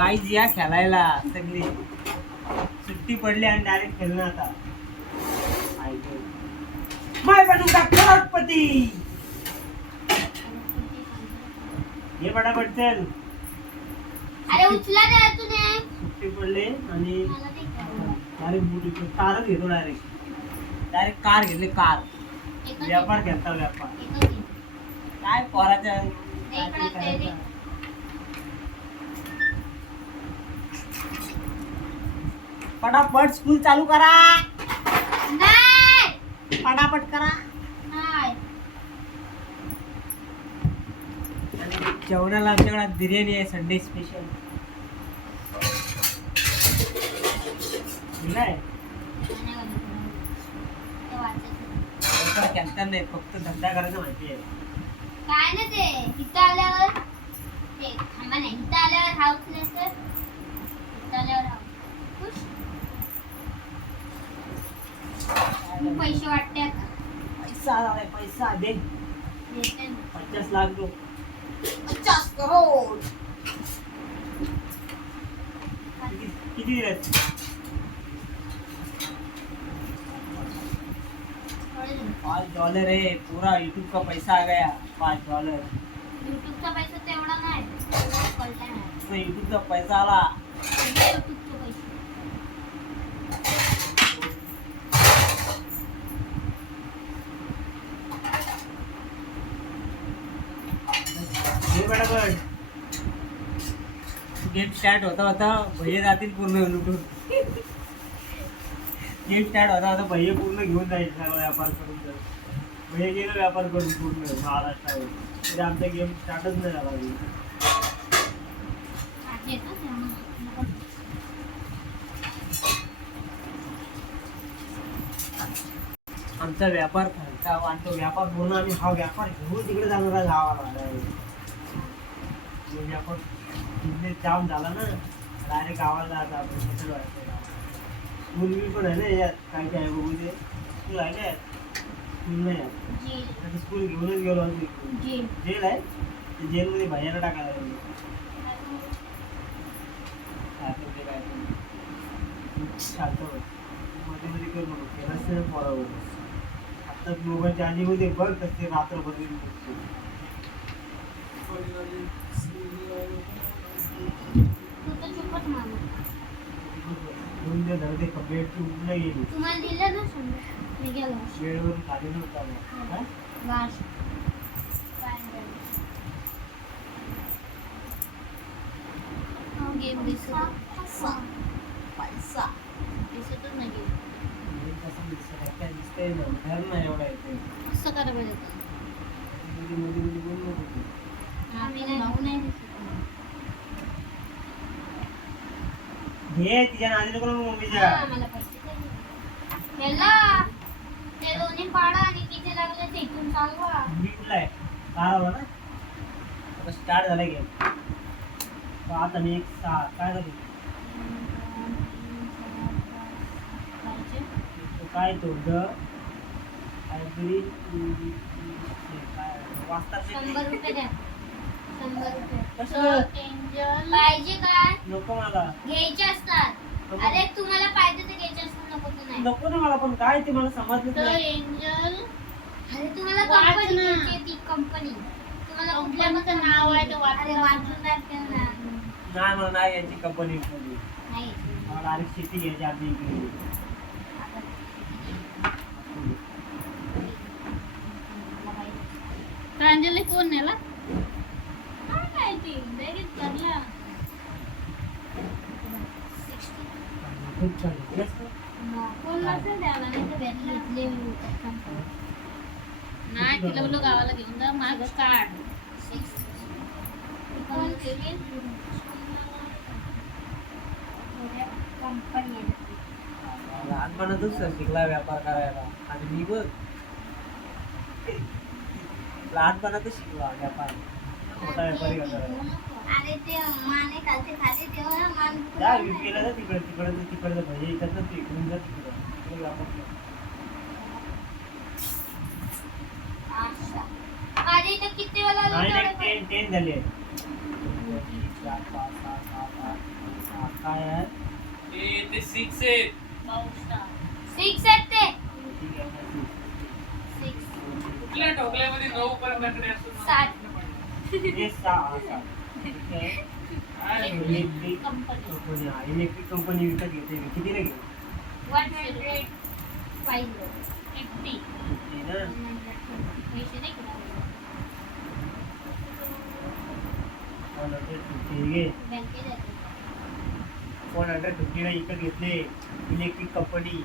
Guys या खेळायला सगळी सुट्टी पडली आणि डायरेक्ट खेळणं आता. माय बनूंगा करोडपती. ये फटाफट चल. अरे उचला रे तूने. सुट्टी पडले आणि डायरेक्ट बुटी कारच घेतो. डायरेक्ट कार घेतले. कार व्यापार घेता व्यापार काय पोराच्या फटाफट स्कूल चालू करा. नाही फटाफट करा. नाही. आणि जेवणाला आमच्याकडे बिर्याणी आहे संडे स्पेशल. नाही कॅन्टर नाही फक्त धंदा करायचा माहिती आहे. काय ना ते इथं आल्यावर ते थांबा नाही. इथं आल्यावर हाऊस नाही तर इथं आल्यावर हाऊस खुश. पैसे वाटते आता. पैसा आलाय पैसा दे. देते ना. 50 लाख दो. 50 करोड. किती दिले? $5 है. पूरा यूट्यूब का पैसा आ गया. $5. युट्यूबचा पैसा तेवढा नाही. कळता नाही. तो यूट्यूबचा पैसा आला. युट्यूबचे पैसे. हे बरोबर. गेम स्टार्ट होता होता भैया जातील पूर्ण लुटून. गेम स्टार्ट होता होता भैया पूर्ण घेऊन जाईल सगळं व्यापार करून. भैया गेलं व्यापार करून पूर्ण महाराष्ट्रावर. तरी आमचा गेम स्टार्टच नाही झाला. आहे ना त्यामुळे. आमचा व्यापार खालचा आणि तो व्यापार पूर्ण आम्ही हा व्यापार घेऊन तिकडे जाणार गावाला. व्यापार बिझनेस जाम झाला ना डायरेक्ट गावाला जायचं आपण. कसं व्हायचं स्कूल बी पण आहे ना यात. काय काय बघू दे. स्कूल आहे ना यात. स्कूल नाही यात. स्कूल घेऊनच गेलो. जेल आहे. जेलमध्ये भैयाला टाकायला लागलो. काय चालतं मध्ये मध्ये करू नको. केलंच नाही पोरावर. आता मोबाईलच्या आधीमध्ये बघ कसते रात्रभर तू तर चुपच मामा. दोन दिवस झाले ते कपड्याची ऊन नाही गेली. तुम्हाला दिलं ना समजा. मी गेलो. वेळेवरून खाली नव्हता मग. वाश. गेम दिसत. पैसा दिसतच नाही गेम. कसं दिसत काय दिसतंय ना. घर नाही एवढा येते. कसं करा पाहिजे होतं. मध्ये मध्ये बोल नको. आम्ही नाही दिसत. घे तिच्या नादी नको मम्मीच्या. मला पैसे द्या. हेला ते दोन्ही पाडा आणि किती लागले ते इथून चालवा. मी कुठला आहे कार ना. आता स्टार्ट झाला गेम. आता मी एक काय झाली काय तो काहीतरी वाचतात. 100 रुपये द्या. 100 रुपये. कसं? एंजल पाहिजे काय? नको मला. घ्यायचे असतात. अरे तुम्हाला पाहिजे तर घ्यायचे असतात. नको तर नाही. नको ना मला पण काय ते मला समजलं तर नाही. एंजल अरे तुम्हाला कंपनी घ्यायची ती कंपनी. तुम्हाला कुठल्या नाव आहे ते वाचून दाखव ना. नाही मला नाही याची कंपनी नाही मला डायरेक्ट शेती घ्यायची आपली इकडे. प्रांजली कोण नेला काय ती लगेच करला. खूप छान. कोण नसेल द्यायला नाही तर घेतले नाही. तिला बोललो गावाला घेऊन जा. माग काढ. कोण केली कंपनी लहानपणातच शिकला व्यापार करायला. आणि मी बघ लहानपणातच शिकला व्यापार. मोठा व्यापारी करायला. अरे ते माने खालचे खाली तेव्हा मान जा गेला ना तिकडे तिकडे भैया इकडनं तू इकडून जा तिकडे व्यापार कर. माझे इथे किती वेळा 9 10 झाले. 4 5 6 7 8 9 काय आहे ते 6 आहे. सिक्स आहेत ते ठीक आहे ना, सिक्स कुठल्या ठोकल्यामध्ये 9 पर्यंत आकडे असतो? 7 हे 6 ठीक आहे. काय इलेक्ट्रिक कंपनी इलेक्ट्रिक कंपनी विकत घेते किती नाही घेऊ 150 ना पैसे नाही केला 150 घे बँकेत जाते 150 ला विकत घेतले इलेक्ट्रिक कंपनी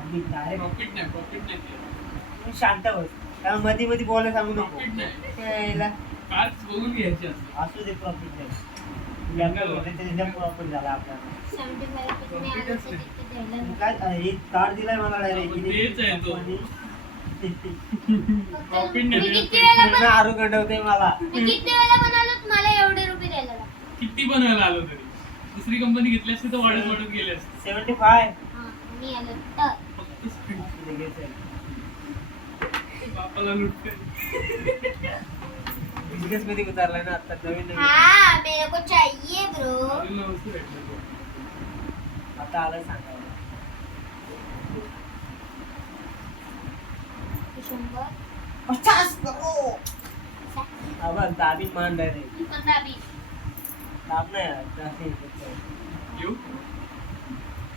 आम्ही प्रॉफिट नाही केलं. शांत बस त्यामुळे मध्ये मध्ये बोलायला सांगू नको प्रॉफिट नाही. यायला कार्ड्स बघून घ्यायचे असतात. असू दे प्रॉफिट नाही लॅपटॉप होते त्याच्या प्रॉफिट झाला आपल्याला 75 किती आलं तर तिथे द्यायला तू काय हे कार्ड दिलाय मला आपण तेच आहे तो. फक्त Profit मी नाही. किती वेळेला आरू गंडवते मला मी किती वेळेला म्हणालो मला एवढे रुपये द्यायला लागले. किती बनवायला आलो तरी दुसरी कंपनी घेतली असती तर वाढत गेले असते. 75 हां मी आलो तर फक्त spend. बिझनेस बापाला लुटते. मध्ये उतरलाय ना आता नवीन नवीन हाँ मेरे को चाहिए ब्रो अजून वस्तू भेटल्या तो. आता आलं सांगायला 100 50 नको अब दाबी मान रहे रे 15 दाब नाही यार जास्त हे करतोय. येऊ?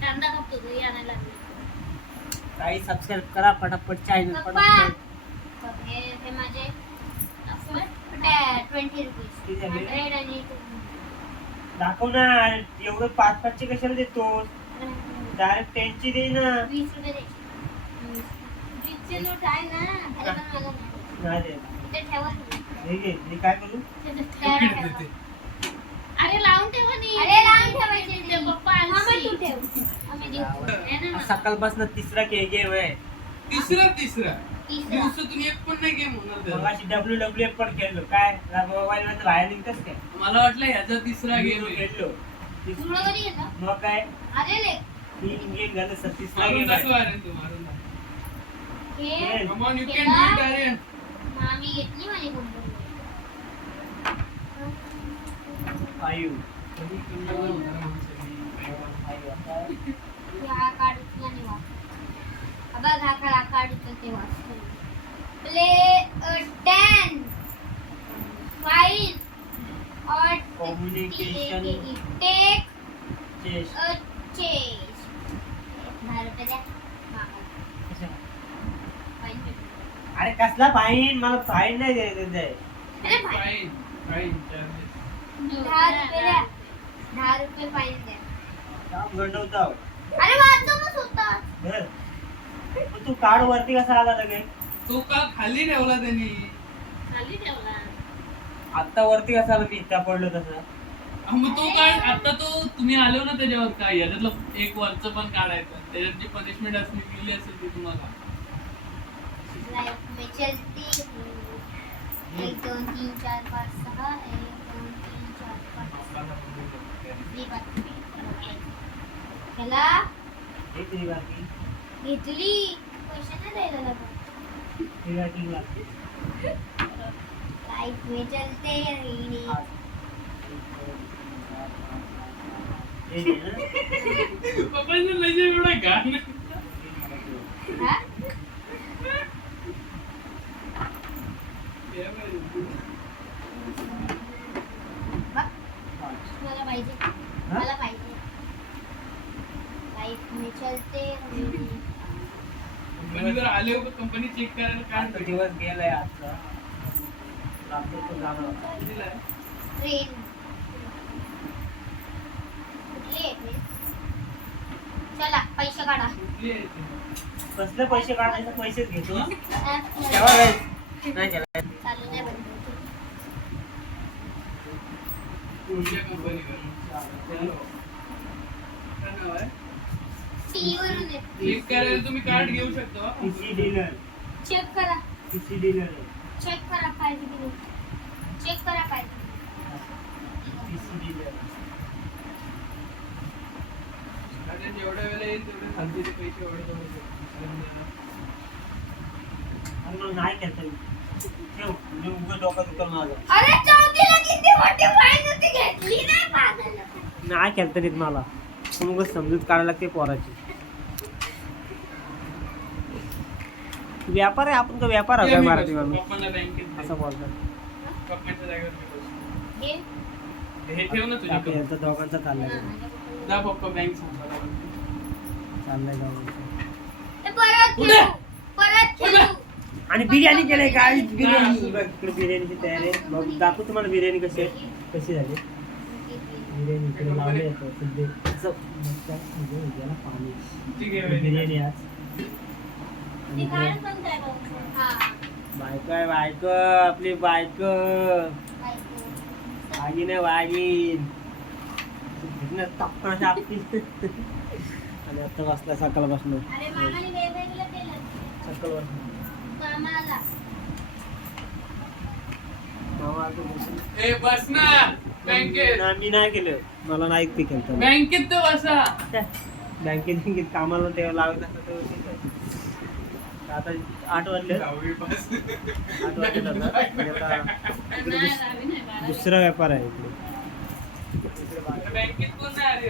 कांदा कापतो घरी आणायला लागले. काही सबस्क्राइब करा पटापट चॅनल पप्पा पटापट हे माझे 20 रुपीज किती झाले? 100 आणि दाखव ना एवढं 5-5 चे कशाला देतो डायरेक्ट 10 ची दे ना 20 रुपये द्यायचे. 20 नोट आहे ना अरे पण मला नाही. नाही दे ते ठेवा तुम्ही. हे घे मी काय करू तिकीट देते. अरे लावून ठेवा नी अरे लावून ठेवायचे ते पप्पा आम्ही तू ठेव आम्ही देऊ है ना सकाळपासून तिसरा गेम आहे तिसरा तिसरा दिवसातून एक पण नाही गेम होणार मग त्याला. अशी WWF पण खेळलो काय मोबाईल मध्ये बाहेर निघतच काय मला वाटलं ह्याचा तिसरा गेम आहे. खेळलो तुला कधी घेतला मग काय अरे ले 3 गेम झालं 36 मारून गेम दाखव आहे आर्यन तू, मारून दाखव. हे Come on, you can do it, Aryan. मामी घेतली माझी कंपनी 5 हा कार्ड उचला नाही वाच बघ हा कार्ड उचलते वाच प्ले 10 फाइल और Communication. टेक चेस चेस 10 रुपये द्या मामा फाईन भेटली. अरे कसला फाईन मला फाईन नाही द्यायचं आहे अरे फाईन Fine, fine, charges. 10 रुपये द्या 10 रुपये फाईन द्या काम गंडवतो अरे वाचव ना स्वतः धर मग तू कार्ड वरती कसा आला लगे तो का खाली ठेवला त्यांनी. खाली ठेवला आता वरती कसा आला मी त्या पडलो तसा मग तो काय आता तो तुम्ही आलो ना त्याच्यावर काय याच्यातलं एक वरचं पण काढायचं त्याच्यात जी पनिशमेंट असली दिली असेल ती तुम्हाला. लाइफ में चलती हूँ 1 2 3 4 5 6 1 2 3 4 5 6 त्याला हे तरी बाकी घेतली पैसे नाही द्यायला लागत हे बाकी लागते लाइफ में चलते रहिए हे घे ना पप्पाचं लय एवढा गाण. हाँ मला पाहिजे मला पाहिजे लाइफ में चलते रहिए कंपनी जर आले हो कंपनी चेक करायला काय आता दिवस गेलाय आजचा रात्री तो जाणार होता. दिलाय. ट्रेन कुठली आहे ट्रेन चला पैसे काढा कुठली आहे ती? कसले पैसे काढायचे पैसेच घेतो ऍप तेव्हा नाही केला चालू नाही बंद कुठल्या कंपनीवर? काय नाव आहे? टी वरून येते क्लिक करायला तुम्ही कार्ड घेऊ शकता. पीसी डीलर चेक करा पीसी डीलर चेक करा पाहिजे की नाही चेक करा पाहिजे पीसी डीलर आणि जेवढ्या वेळेला येईल तेवढे खालचे पैसे एवढे तेवढे आणि मग नाही घेता येईल ठेव म्हणजे उगाच डोकं दुखतं माझं अरे चौथीला किती मोठी फाईन होती घेतली नाही पागल. नाही खेळता येत मला मग समजूत काढायला लागते पोराची. व्यापार आहे आपण का व्यापार आहे काय मराठी माणूस पप्पांना बँकेत असं बोलतात. पप्पांच्या जागेवर मी बसतो. घे. हे ठेव ना आपल्या तुझ्याकडे. यांचा दोघांचा चाललाय जा पप्पा बँक सांभाळा. चाललाय दोघांचा. ए, परत उद्या. खेळू. परत खेळू. आणि बिर्याणी केलंय काय बिर्याणी बघ इकडे बिर्याणीची तयारी आहे. बघ दाखवू तुम्हाला बिर्याणी कशी आहे कशी झाली बिर्याणी इकडे लावले येतो सध्या असं मस्त म्हणजे उद्याला पाणी ठीक आहे. बिर्याणी आज आणि ते काढ इकडे पण काय बघू. हा. बायको आहे बायको आपली बायको ऐकू. वागीन आहे वागीन टप्पा आणि आता बसला सकाळ बसलो अरे मामाने वेगवेगळं केलं. सकाळ बसलो मामाला. मामा आता बसून. ए बस ना बँकेत. मी नाही केलं मला नाही ते केलं बँकेत तर बसा. बँकेत कामाला तेव्हा लावत असतं तेव्हा ठीक आहे. आता 8 वाजले 8 वाजले आता आणि आता दुसरा व्यापार आहे इकडे बँकेत कोण नाही आले.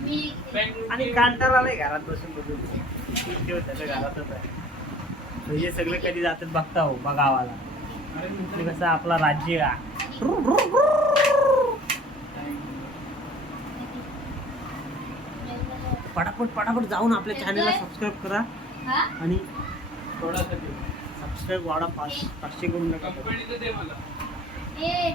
मी बँक आणि कांटाळा नाही घरात बसून बसून 3 दिवस झाले घरातच आहे म्हणजे सगळे कधी जातात बघता हो बा गावाला ते कसं आपला राज्य आहे. पटापट पटापट जाऊन आपल्या चॅनलला सबस्क्राईब करा हा? आणि थोडासा सबस्क्राईब वाढा 500 करून नका कंपनीचं दे मला. ए